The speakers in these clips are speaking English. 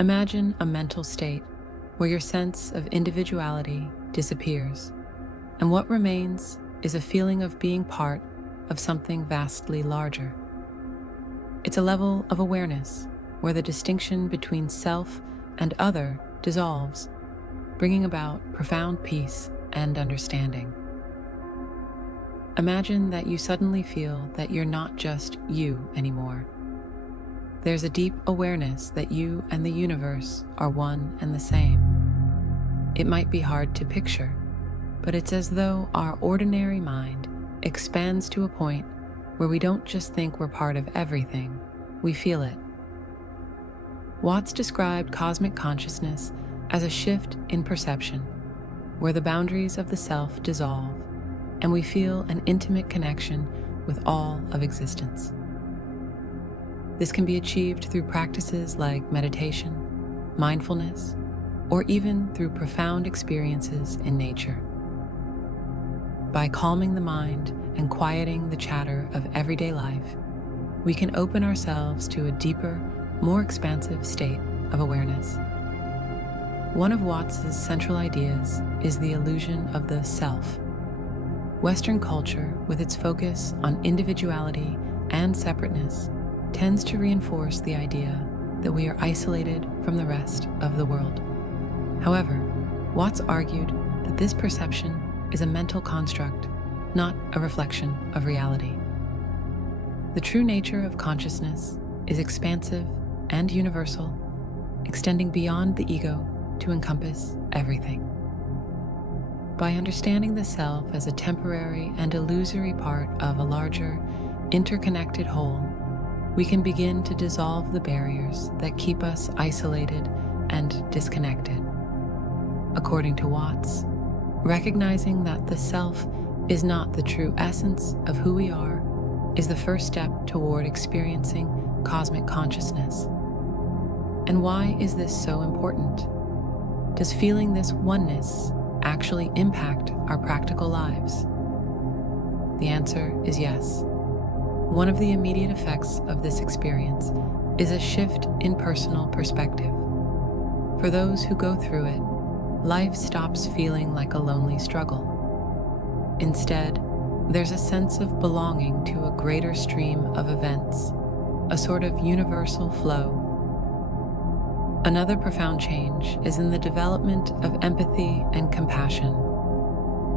Imagine a mental state where your sense of individuality disappears, and what remains is a feeling of being part of something vastly larger. It's a level of awareness where the distinction between self and other dissolves, bringing about profound peace and understanding. Imagine that you suddenly feel that you're not just you anymore. There's a deep awareness that you and the universe are one and the same. It might be hard to picture, but it's as though our ordinary mind expands to a point where we don't just think we're part of everything, we feel it. Watts described cosmic consciousness as a shift in perception, where the boundaries of the self dissolve and we feel an intimate connection with all of existence. This can be achieved through practices like meditation, mindfulness, or even through profound experiences in nature. By calming the mind and quieting the chatter of everyday life, we can open ourselves to a deeper, more expansive state of awareness. One of Watts's central ideas is the illusion of the self. Western culture, with its focus on individuality and separateness, tends to reinforce the idea that we are isolated from the rest of the world. However, Watts argued that this perception is a mental construct, not a reflection of reality. The true nature of consciousness is expansive and universal, extending beyond the ego to encompass everything. By understanding the self as a temporary and illusory part of a larger, interconnected whole, we can begin to dissolve the barriers that keep us isolated and disconnected. According to Watts, recognizing that the self is not the true essence of who we are is the first step toward experiencing cosmic consciousness. And why is this so important? Does feeling this oneness actually impact our practical lives? The answer is yes. One of the immediate effects of this experience is a shift in personal perspective. For those who go through it, life stops feeling like a lonely struggle. Instead, there's a sense of belonging to a greater stream of events, a sort of universal flow. Another profound change is in the development of empathy and compassion.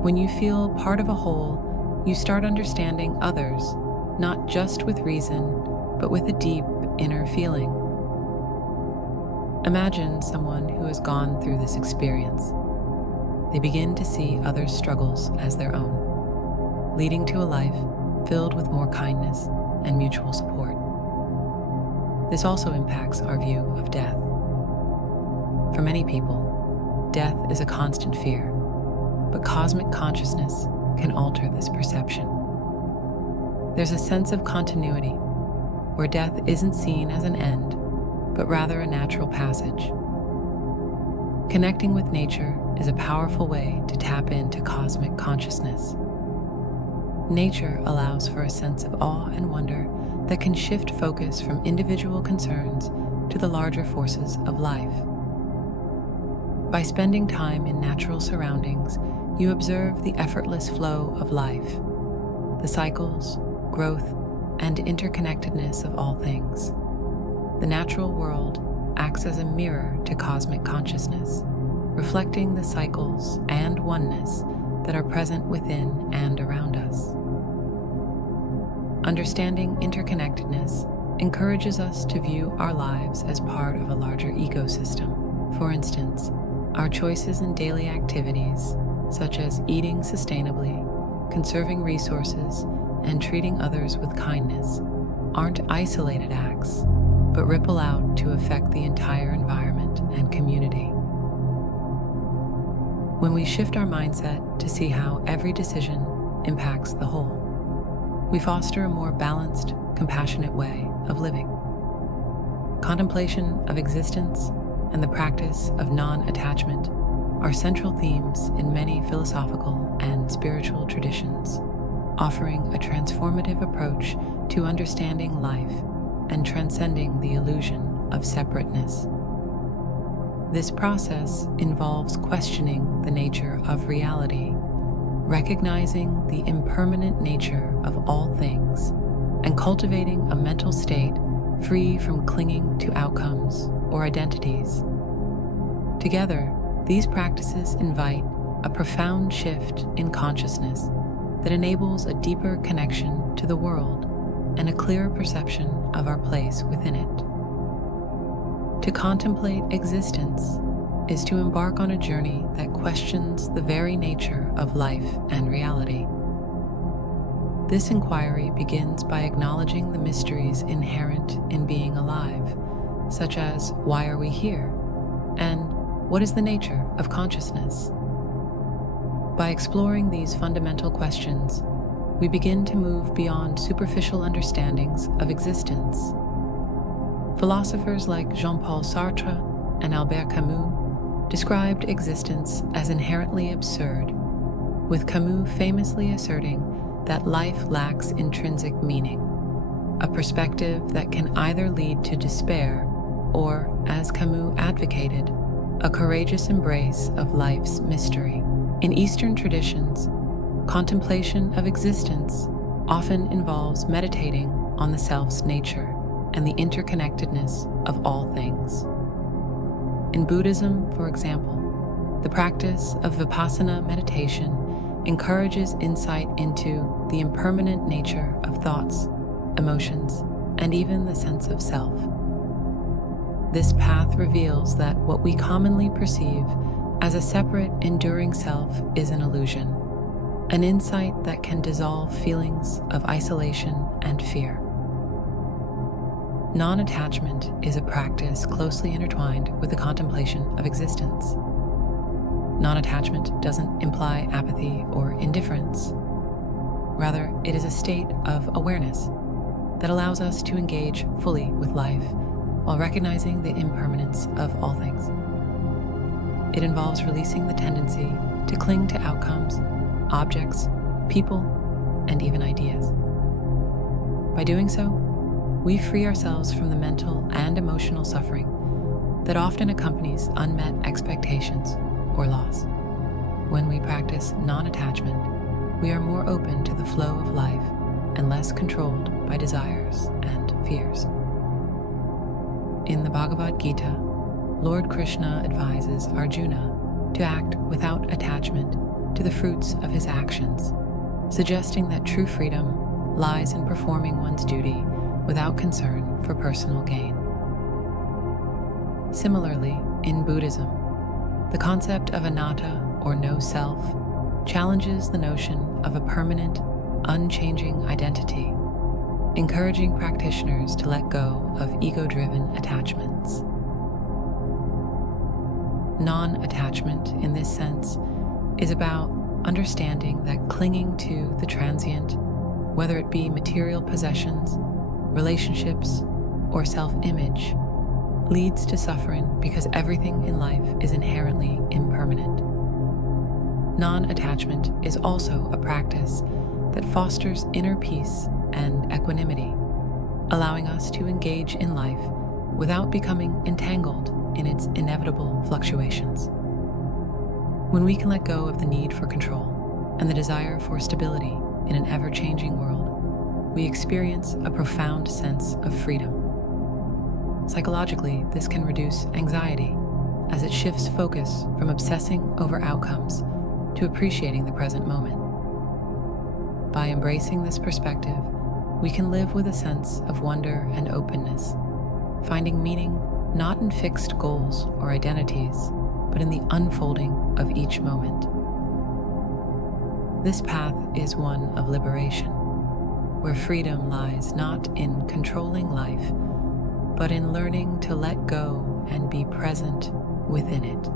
When you feel part of a whole, you start understanding others, not just with reason, but with a deep inner feeling. Imagine someone who has gone through this experience. They begin to see others' struggles as their own, leading to a life filled with more kindness and mutual support. This also impacts our view of death. For many people, death is a constant fear, but cosmic consciousness can alter this perception. There's a sense of continuity, where death isn't seen as an end, but rather a natural passage. Connecting with nature is a powerful way to tap into cosmic consciousness. Nature allows for a sense of awe and wonder that can shift focus from individual concerns to the larger forces of life. By spending time in natural surroundings, you observe the effortless flow of life, the cycles, growth, and interconnectedness of all things. The natural world acts as a mirror to cosmic consciousness, reflecting the cycles and oneness that are present within and around us. Understanding interconnectedness encourages us to view our lives as part of a larger ecosystem. For instance, our choices in daily activities, such as eating sustainably, conserving resources, and treating others with kindness, aren't isolated acts, but ripple out to affect the entire environment and community. When we shift our mindset to see how every decision impacts the whole, we foster a more balanced, compassionate way of living. Contemplation of existence and the practice of non-attachment are central themes in many philosophical and spiritual traditions, offering a transformative approach to understanding life and transcending the illusion of separateness. This process involves questioning the nature of reality, recognizing the impermanent nature of all things, and cultivating a mental state free from clinging to outcomes or identities. Together, these practices invite a profound shift in consciousness that enables a deeper connection to the world and a clearer perception of our place within it. To contemplate existence is to embark on a journey that questions the very nature of life and reality. This inquiry begins by acknowledging the mysteries inherent in being alive, such as why are we here, and what is the nature of consciousness? By exploring these fundamental questions, we begin to move beyond superficial understandings of existence. Philosophers like Jean-Paul Sartre and Albert Camus described existence as inherently absurd, with Camus famously asserting that life lacks intrinsic meaning, a perspective that can either lead to despair or, as Camus advocated, a courageous embrace of life's mystery. In Eastern traditions, contemplation of existence often involves meditating on the self's nature and the interconnectedness of all things. In Buddhism, for example, the practice of vipassana meditation encourages insight into the impermanent nature of thoughts, emotions, and even the sense of self. This path reveals that what we commonly perceive as a separate, enduring self is an illusion, an insight that can dissolve feelings of isolation and fear. Non-attachment is a practice closely intertwined with the contemplation of existence. Non-attachment doesn't imply apathy or indifference. Rather, it is a state of awareness that allows us to engage fully with life while recognizing the impermanence of all things. It involves releasing the tendency to cling to outcomes, objects, people, and even ideas. By doing so, we free ourselves from the mental and emotional suffering that often accompanies unmet expectations or loss. When we practice non-attachment, we are more open to the flow of life and less controlled by desires and fears. In the Bhagavad Gita, Lord Krishna advises Arjuna to act without attachment to the fruits of his actions, suggesting that true freedom lies in performing one's duty without concern for personal gain. Similarly, in Buddhism, the concept of anatta, or no self, challenges the notion of a permanent, unchanging identity, encouraging practitioners to let go of ego-driven attachments. Non-attachment, in this sense, is about understanding that clinging to the transient, whether it be material possessions, relationships, or self-image, leads to suffering because everything in life is inherently impermanent. Non-attachment is also a practice that fosters inner peace and equanimity, allowing us to engage in life without becoming entangled in its inevitable fluctuations. When we can let go of the need for control and the desire for stability in an ever-changing world, we experience a profound sense of freedom. Psychologically, this can reduce anxiety as it shifts focus from obsessing over outcomes to appreciating the present moment. By embracing this perspective, we can live with a sense of wonder and openness, finding meaning not in fixed goals or identities, but in the unfolding of each moment. This path is one of liberation, where freedom lies not in controlling life, but in learning to let go and be present within it.